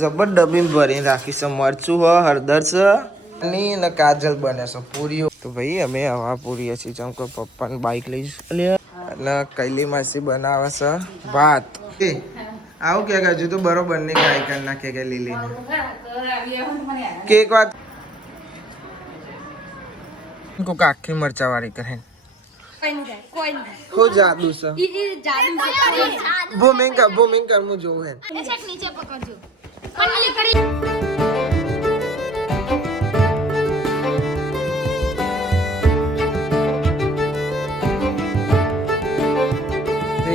જબર ડબ્બી ભરીને રાખી છે. મરચું હ, હળદર છે અને કાજલ બને છે પૂરીઓ. તો ભાઈ અમે હવા પૂરી છીએ જેમ કે પપ્પાની બાઈક લઈશ અને કૈલી માસી બનાવે છે ભાત. આવું કે હજુ તો બરોબર નહીં ગાય કરી નાખે કે લીલી કે એક વાત કોક આખી મરચા વાળી કરે હો જાદુ છે ભૂમિંગ હું જોઉં હે નીચે પકડજો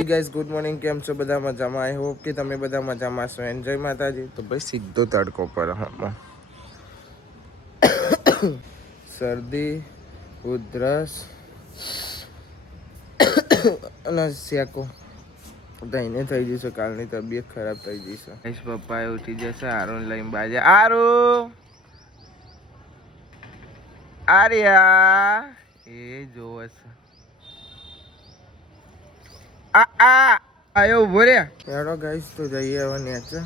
ગાઈઝ ગુડ મોર્નિંગ. કેમ છો બધા? મજામાં? આઈ હોપ કે તમે બધા મજામાં છો. એન્જોય માતાજી. તો ભાઈ સીધો તડકો પર હમણાં શરદી ઉધરસ અને શેકો દઈને થઈ જશે. કાલની તબિયત ખરાબ થઈ જશે. ગાઈઝ પપ્પાએ ઉઠી જશે આરું લઈને બાજે. આર્યા એ જોવે છે આયો ઉભો રે હેડો ગાઈસ. તો જઈએ હવે નેચે.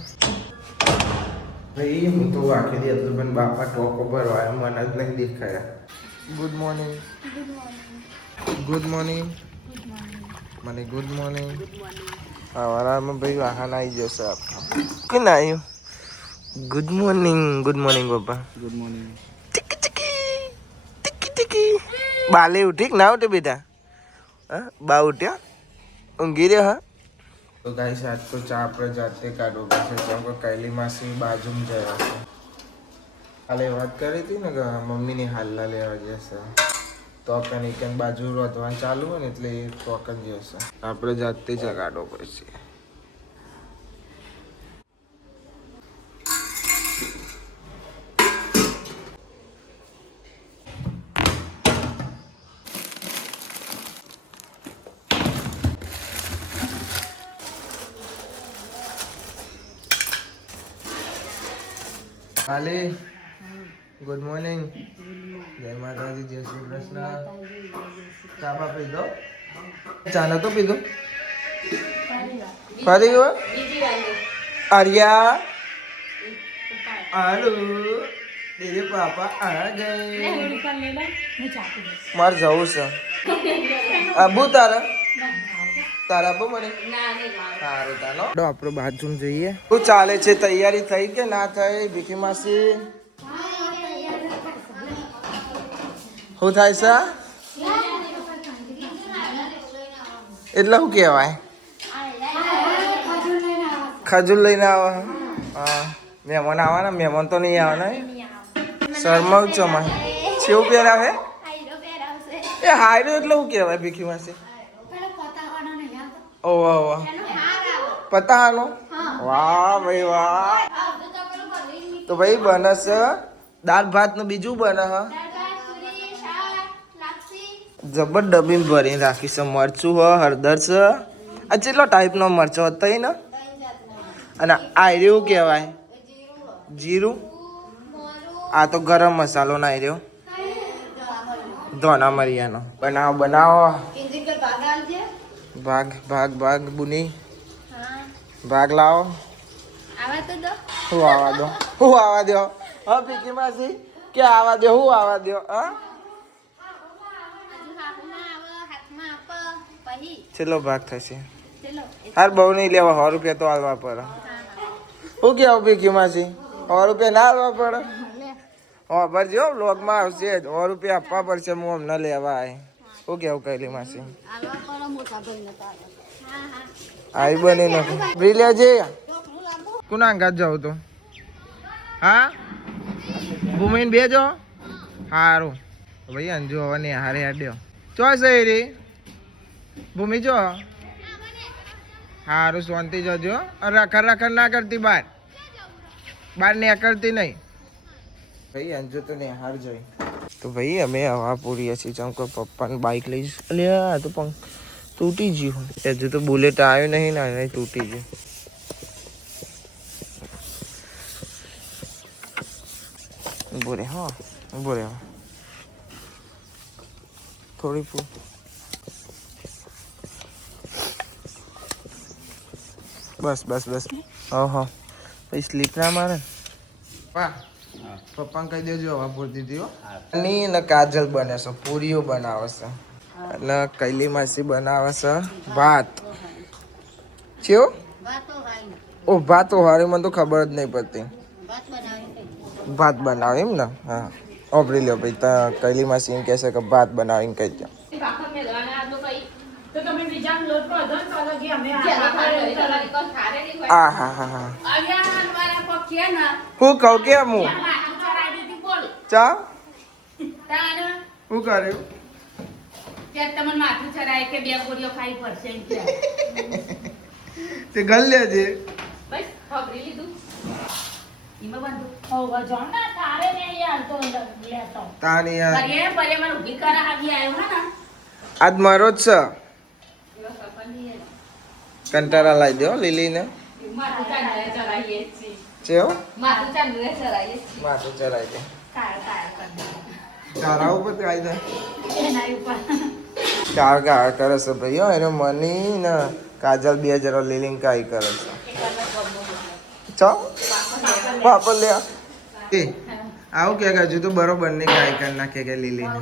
ભાઈ હું તો વાંકી દે તો પણ બાપા ટોકો પર વાયા મને જ નહીં દેખાયા. Good morning. Good morning. મને ગુડ મોર્નિંગ. આરામમાં ભાઈ વાહન આવી જશે આપણો કે ના આવ્યું. Good morning. ગુડ મોર્નિંગ પપ્પા. Good morning. ટીકી ટીકી ટીકી ટીકી બાલે ઉઠી કે ના ઉઠે બેટા? હા બા ઉઠ્યા ઊંઘી રહ્યા. હા તો ગાઈસ આજ તો ચા આપણે જાતે કાઢવો પડશે કેમ કે કૈલી માસી બાજુમાં જયા છે. કાલે વાત કરી હતી ને કે મમ્મીની હાલના લેવા જશે તો કનિકન બાજુ રોધવાનું ચાલુ હોય ને એટલે એ ટોકન જશે. આપણે જાતે જ કાઢવો પડશે. કાલે ગુડ મોર્નિંગ. જય માતાજી. જય શ્રી કૃષ્ણ. ચા બા પીધો? ચા નતો પીધો? ફરી ગયો આર્યા? હાલો તેરે પાપા આ ગયે. મારે જવું છે આબુ તારા આબુ મને સારું ચાલો આપણે બાજુમાં જઈએ. શું ચાલે છે? તૈયારી થઈ કે ના થઈ ભીખી માસી? શું થાય છે એટલે શું કહેવાય? ખજૂર લઈને આવે. હા મહેમાન આવવાના. મહેમાન તો નહીં આવવાના. શરમાવ છો માં કેવું પહેરાવે? એ હાયરો એટલે શું કહેવાય ભીખી માસી? ઓહ પતાવાનો. વાહ ભાઈ વાહ. તો ભાઈ બને છે દાળ ભાત નું બીજું બને હ જબર ડબ્બી ભરીને રાખી છે. મરચું હ, હળદર છે. આ કેટલો ટાઈપનો મરચો હતો ને. અને આ રહ્યું કહેવાય જીરું. આ તો ગરમ મસાલો ના રહ્યો ધોના મરિયાનો. બનાવો બનાવો. ભાગ ભાગ ભાગ બુની ભાગ લાવો. હું આવા દો. હું આવા દો હા ભીખી માસી કે આવા દો. હું આવા દો હા. ચલો ભાગ થશે. હાર બહુ નહીં લેવા. 100 રૂપિયા તો હાલવા પડે. શું કેવું ભીખી માસી? 100 રૂપિયા ના હાલવા પડે? હા ભરજો વ્લોગમાં આવશે જ. 100 રૂપિયા આપવા પડશે. હું અમને લેવા આવે. શું કેવું કૈલી માસી? આવી બની નથી ફ્રી લેજે. કોના અંગાત જાવ તો? હા ભૂમિન બેજો. સારું ભાઈ અંજુ હવે ને હારે હાડ્યો ચોઈસ રે ભૂમિ જો. સારું શાંતિ જજો. રખડ રખડ ના કરતી બહાર નીકળતી નહીં. ભાઈ અંજુ તો નિહાર જોઈ. તો ભાઈ અમે હવા પૂરી છીએ જેમ કે પપ્પાની બાઈક લઈશ. એટલે આ તો પણ તૂટી ગયું. હજુ તો બુલેટ આવ્યો નહીં ને તૂટી ગયું. ઉભો રે હા ઉભો રે. થોડી બસ બસ બસ. હા હા પછી સ્લીપ ના મારે વાહ પપ્પાને કહી દેજો હવા પૂરતી હતી હો ની ને કાજલ બને છે પૂરીઓ બનાવે છે અને કૈલી માસી બનાવે છે ભાત ચેવો ઓ ભાત તો હારી મને તો ખબર જ નહીં પડતી ભાત બનાવે એમ ને હા ઓબરી લ્યો ભાઈ કૈલી માસી એમ કહેશે કે ભાત બનાવીને કહી દો હા હા હા હા હું કહું કેમ હું ચા હું કર્યું તે ગલ લેજે તારી આજ મારો જ છે કંટારા લાવી દો લીલી ને ચેવ માથું ચલાવી દે તારા ઉપર આવી દે કાર કાર કરે છે ભાઈ એનો મની ને કાજલ 2000 લીલિંગ કાઈ કરે છે ચાલ પાપડ લે આવું કે હજુ તો બરોબર નહીં કાઈ કરી નાખે કે લીલી ને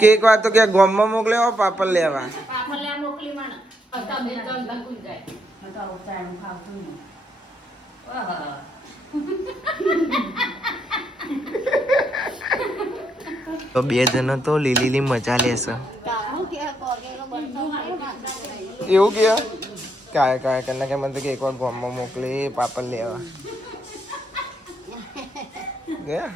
કેક વાર તો કે ગોમમાં મોકલ્યો પાપડ લેવા તો 2 જણો તો લીલી મજા લેશે એવું કે કાય કાય કરના કે મને કે એકવાર ગામમાં મોકલી પાપડ લેવા ગયા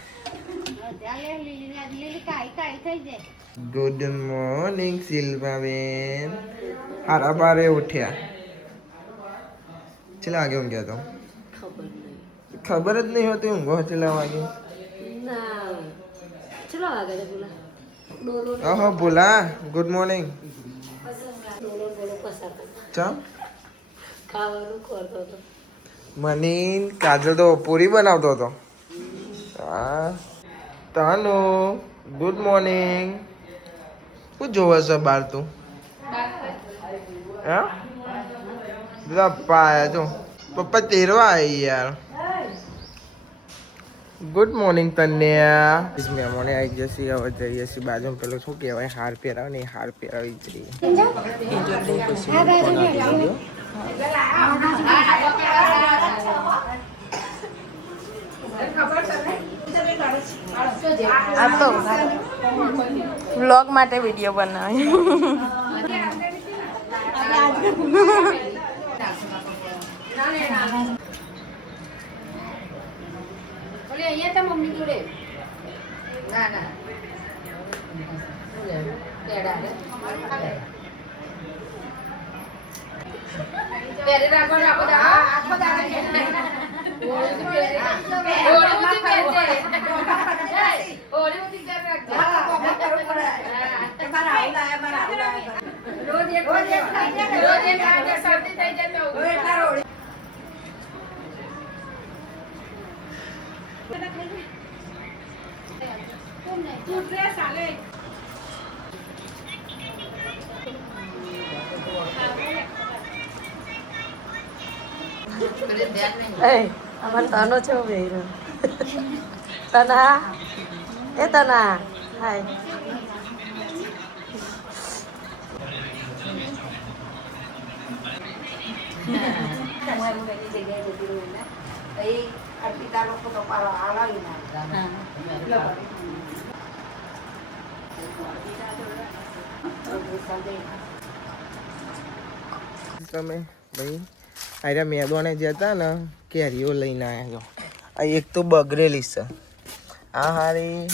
ગુડ મોર્નિંગ શિલ્પાબેન હારા બારે ઉઠ્યા ચલા આગે ઊંઘ ગયા તો ખબર જ નહીં હોતી ઊંઘો ચલા વાગે ઓહો બોલા ગુડ મોર્નિંગ ચા મની કાજલ તો પૂરી બનાવતો હતો હા તાનો ગુડ મોર્નિંગ શું જોવે છે બાર તું હા બધા પાયા જો પપ્પા તેરવા આવી યાર ગુડ મોર્નિંગ તન્યા મહેમાને આવી જશે હવે જઈએ છીએ બાજુમાં પેલો શું કહેવાય હાર પહેરાવે ને હાર પહેરાવી જઈએ આ તો વ્લોગ માટે વિડીયો બનાવી મમ્મી જોડે ના ના પેરે રાખો રાખો આખો દાડો અમારે તનો છે તના એ તના હાય તમે ભાઈ અરે મેદવાને જતા ને કેરીઓ લઈને આવ્યા છો આ એક તો બગડેલી છે આ હારી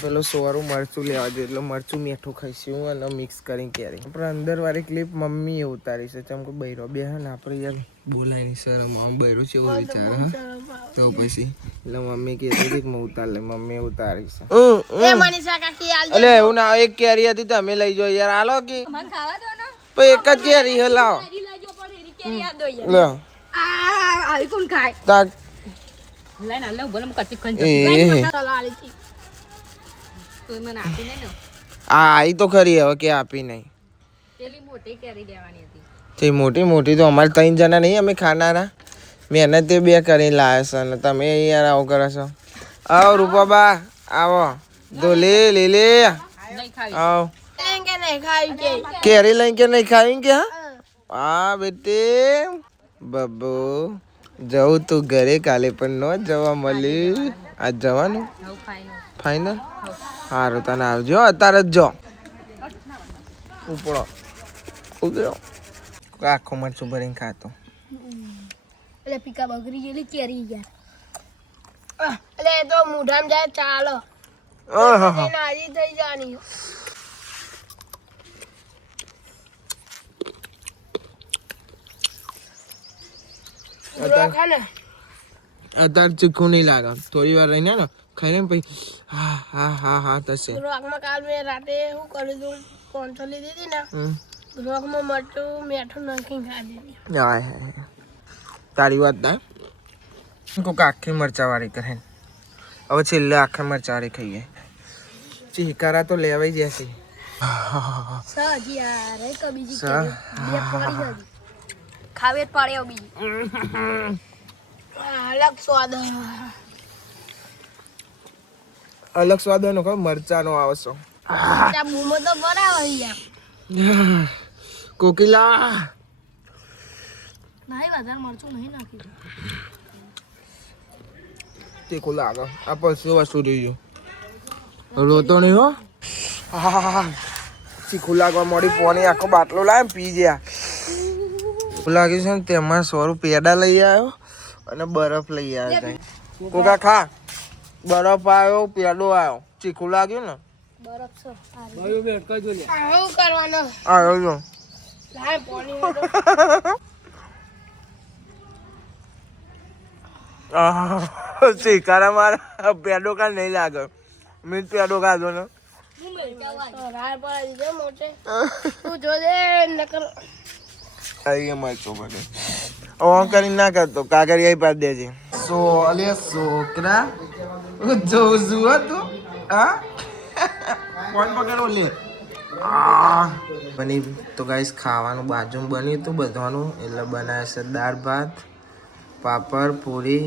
પેલો સોરું મરચું લેવા જોઈએ એટલે મરચું મીઠું ખાઈશું અને મિક્સ કરી કેરી આપણે અંદર વાળી ક્લિપ મમ્મીએ ઉતારી છે ચમ કે બૈરો બે હે ને આપણે યાર બોલાય નહીં સર આમ બૈરો છે એવો વિચાર હા તો પછી એટલે મમ્મી કહેતી હતી કે હું ઉતાર લે મમ્મીએ ઉતારી છે એટલે એવું ના એક કેરી હતી તમે લઈ જાઓ યાર હાલો કે પણ એક જ કેરી હે લાવો લે આવી કોણ ખાય તાક લઈને આલે બોલમ કચ્ચી ખંજ આલી છી તો મને આપી નઈ ને આ તો ખરી હવે કે આપી નહીં પેલી મોટી કેરી લેવાની હતી તે મોટી મોટી તો અમારે 3 જણા નહીં અમે ખાનારા મહેનત તે બે કરી લાવ્યો છો ને તમે યાર આવું કરો છો. આવો રૂપાબા આવો ધોલી લીલી આવો કેરી લઈને કે નહીં ખાવી કે હા બેટી બબ્બુ જવું તું ઘરે કાલે પણ ન જવા મળી આજ જવાનું ફાઈનલ સારું તને આવજો અત્યારે જ જો ઉપડો ઉતરો આખું મરચું ભરીને ખાતો એટલે પીકા બગડી ગયેલી કેરી યાર એટલે એ તો મૂઢામાં જાય ચાલો નાજી થઈ જવાની અત્યારે ચીખું નહીં લાગે થોડી વાર રહીને ને ખાઈને પછી હા હા હા હા થશે રોકમાં કાલ મેં રાતે શું કર્યું તું કોણસો લીધી હતી ને રોકમાં મરચું મીઠું નાખીને ખાધી હાય તારી વાત ના કોઈક આખી મરચાવાળી કરે હવે છેલ્લે આખા મરચાવાળી ખાઈએ ચીકારા તો લેવાઈ જશે સજી યાર એક બીજી કેરી બે પડી ગઈ ખાવે જ પડ્યો બીજી અલગ સ્વાદ અલગ સ્વાદ નો ખબર મરચાનો આવશો બૂમો તો બરાબર યાર કોકિલા નહીં વધારે મરચું નહીં નાખ્યું તીખું લાગે આ પછી વસ્તુ જોઈજો રોતો નહીં હો હા તીખું લાગવા મોડી પોની આખો બાટલો લાવે પી ગયા લાગ્યું છે ને તેમાં 100 રૂપિયા પેડા લઈ આવ્યો અને બરફ લઈ આવ્યો કોકા ખા બરફ આવ્યો પેડો આવ્યો ચીખું લાગ્યું ને બરફ છે આવું કરવાનું આવ્યો જો લાય પોણી ચીકારા મારા પેડો કા નહીં લાગે મીઠ પેડો ખાધો ને રાય પડી દીધો મોટે તું જોજે નકર અહીં મરચું બધે ઓન કરીને ના કરતો કાગળિયા પાડ દેજે સો અલે છોકરા જોઉં છું તું હા ફોન પકડો લે બની તો ગાઈસ ખાવાનું બાજુમાં બન્યું હતું બધાનું એટલે બનાવે છે દાળ ભાત પાપડ પૂરી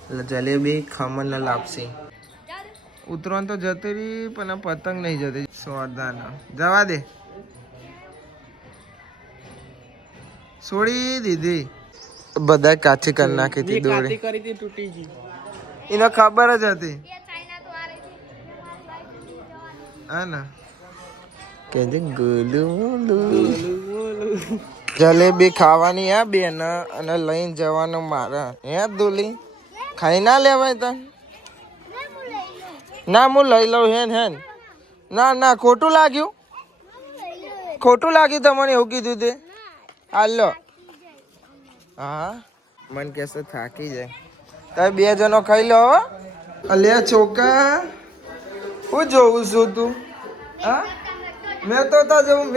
એટલે જલેબી ખમણ ને લાપસી ઉતરવાનું તો જતી રહી પણ પતંગ નહીં જતી સોરદાના જવા દે છોડી દીધી બધા કાચી કરી નાખી હતી દોરી તૂટી ગઈ એને ખબર જ હતી હા ને કે જલેબી ખાવાની આ બેન અને લઈને જવાનું મારા હે દુલી ખાઈ ના લેવાય તને ના હું લઈ લઉં હેન ના ના ખોટું લાગ્યું તમને એવું કીધું તે હાલો હા મન કેસે થાકી જાય તમે 2 જણો ખાઈ લો અલે છોકરા હું જોઉં છું તું હા મેં તોતા જવું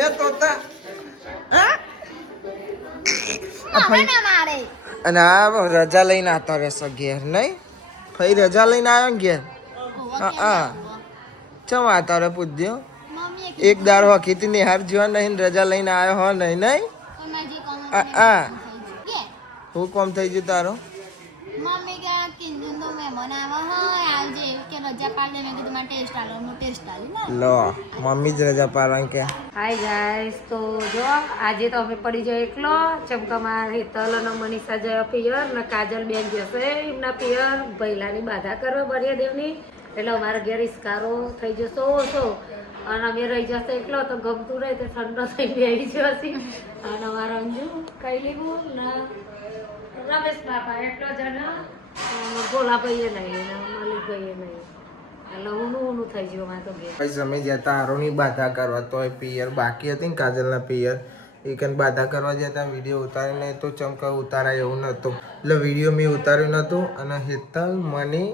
અને આ રજા લઈને આવતો રહેશો ઘેર નહીં ફઈ રજા લઈને આવ્યો ને ઘેર હા ચમ આવતો રે પૂછ્યો એક દાર હકીતી નિહાર જીવા નહીં રજા લઈને આવ્યો હો નહીં હું કોમ થઈ ગયું તારો મમ્મી કે કીધું તો મહેમાન આવે આવજે કે રજા પાડ દે મેં કીધું મારે ટેસ્ટ આલી ને લો મમ્મી જ રજા પાડવાનું કે હાય ગાઈસ તો જો આજે તો અમે પડી જાય એકલો ચમકામાં હેતલ અને મનીષા જયા પિયર ને કાજલ બેન જશે એમના પિયર ભૈલાની બાધા કરવા બરિયાદેવની એટલે અમારા ઘેર ઇસ્કારો થઈ જશો ઓછો અને અમે રહી જશે એકલો તો ગમતું રહે તો ઠંડો થઈ બેસી જશે અને અમારા અંજુ કઈ લીધું ને રમેશ બાપા એટલો જણ ગોલાભાઈએ નહીં મલિકભાઈએ નહીં એટલે ઊનું થઈ ગયું અમારે તો ઘેર પછી અમે જતા આરોની બાધા કરવા તો પિયર બાકી હતી ને કાજલના પિયર એ કન બાધા કરવા જતા વિડીયો ઉતારીને તો ચમકા ઉતારાય એવું નહોતું એટલે વિડીયો મેં ઉતાર્યું નહોતું અને હેતલ મની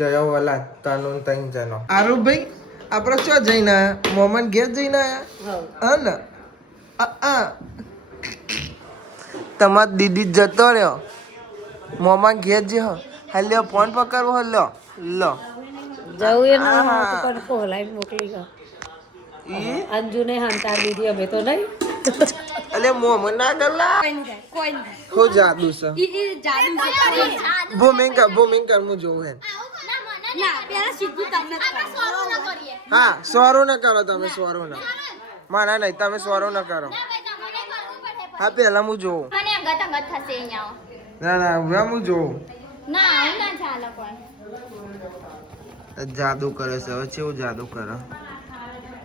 જયાવાલા તનુન 3 જણો આરુભાઈ આપણે શું જઈને આવ્યા મોમન ઘેર જઈને આવ્યા હા ને તમાર દીદી જતો રહ્યો મોમન ઘેર જે હાલ્યો ફોન પકડવો લો જવું એ ના પણ ફોલાઈ મોકલી ગયો અંજુને હંતા દીધી અમે તો નહીં અલે મોમ ના કરલા કોઈ નહીં થાય કોઈ નહીં થાય હો જાદુ છે ઈ જાદુ છે ભૂમિંકર હું જોઉં હે ના પેલા સીધું તમને હા સ્વરો ન કરો તમે સ્વરો ન મારા નહીં તમે સ્વરો ન કરો હા પેલા હું જોઉં ના ના હવે હું જોઉં જાદુ કરે છે હવે કેવું જાદુ કરે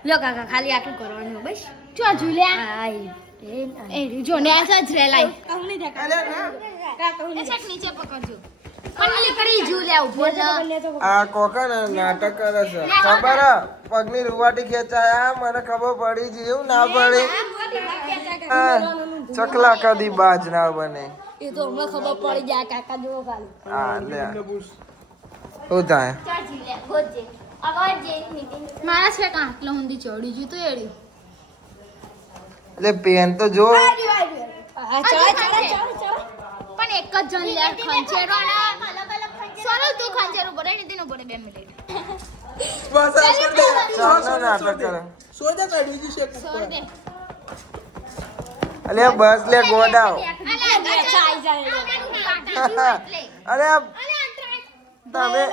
લ્યો કાકા ખાલી આટલું કરવાનું બસ જો ઝૂલ્યા એ જો ને આ જ રે લાઈ કહું નહીં થાય અલે ના કાકા એ છેક નીચે પકડજો કનલી કરી ઝૂલ્યા ઉભો ન આ કોકા ને નાટક કરે છે ખબર હે? પગની રૂવાટી ખેંચાયા મને ખબર પડી છે એવું ના પડી હા, ચકલા કદી બાજ ના બને એ તો હમણાં ખબર પડી જાય કાકા જેવો ખાલી હા લે શું થાય ચા ઝૂલ્યા ગોજે અવાજ જે નીતિન મારા છે કાંટલો હુંદી ચડી ગયું તો એડી એટલે પેન તો જો હા ચડે પણ એક જ જણ લે ખંચેરો ને અલગ અલગ સોનલ તું ખંચેરો બોલે નીતિન બોલે 2 મિનિટ ચાલો નાટક કરે છોડ દે અલે બસ લે ગોડાવ અરે આ તમે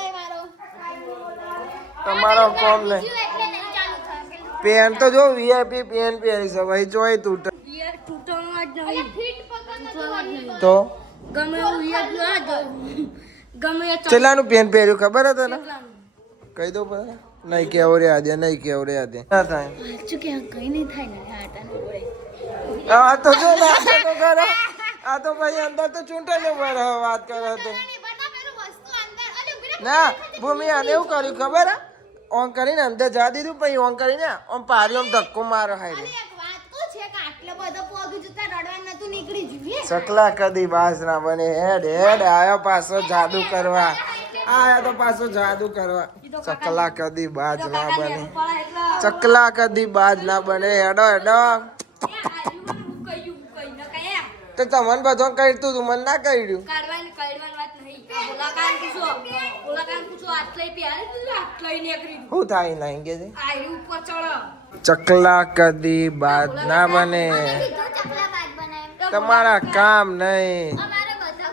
તમારો કોમ નહીં પેન તો જો વીઆઈપી પેન પહેરી છે ભાઈ જોઈ તૂટે યાર તૂટવાનું જ નહીં ફીટ પકડનો તો ગમે એવું યાદ ના જો ગમે એ ચેલાનું પેન પહેર્યું ખબર હતી ને કહી દો પેલા નહીં કેવું રે આદે નહીં કેવું રે આદે ના થાય શું કે કઈ નહીં થાય ને હાટાને બોલે આ તો જો નાટક કરો આ તો ભાઈ અંદર તો ચૂંટણી પર વાત કરે તો ના ભૂમિ આને એવું કર્યું ખબર હે ઓન કરીને અંદર જા દીધું પછી ઓન કરીને ઓમ પારી ઓમ ધક્કો મારો હાય રે ચકલા કદી બાજ ના બને હેડ હેડ આયો પાછો જાદુ કરવા આયો તો પાછો જાદુ કરવા ચકલા કદી બાજ ના બને ચકલા કદી બાજ ના બને હેડો હેડો તો તમને બધો કહી તું મને ના કહ્યું કાઢવાની વાત નહીં ઓલાકાન પૂછો આટલે પ્યારે તું આટલે નીકળી શું થાય નહીં કે છે આઈ ઉપર ચડો ચકલા કદી બાજ ના બને તમારા કામ નહીં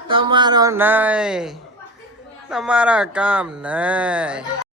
તમારો નહીં તમારા કામ નહીં